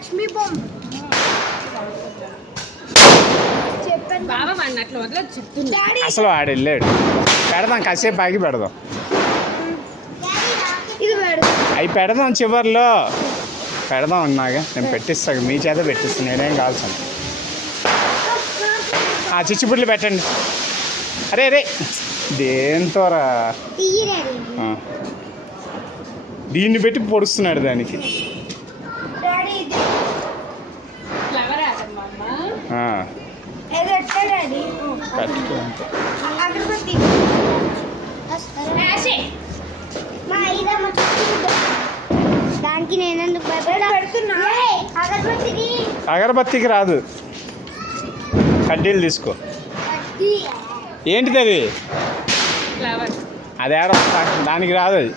లక్ష్మీ బొమ్మ చెప్పండి బాబా వాడిని అట్లా వదలదు చెప్తున్నా. అసలు వాడు వెళ్ళాడు. పెడదాం, కాసేపు ఆగి పెడదాం. ఇది పెడదాం. అవి పెడదాం, చివర్లో పెడదాం అన్నాగా. నేను పెట్టిస్తాను, మీ చేత పెట్టిస్తాను, నేనేం కావాల్సాను. చిచ్చుపుడ్లు పెట్టండి. అరే అరే దేంతోరా తీయరాడు. దీన్ని పెట్టి పొడుస్తున్నాడు దానికి. డాడీ ఇది ఫ్లవర్ ఆడమ్మా అమ్మ. ఏదో ఎట్టా డాడీ పెట్టు అంతే. అగరబత్తి మా ఇదమ్మ దానికి నేనెందుకు పెడుతున్నా అగరబత్తికి అగరబత్తికి రాదు, కడ్డీలు తీసుకో. ఏంటిది అది? ఫ్లవర్ అది ఏడ దానికి రాదు అది.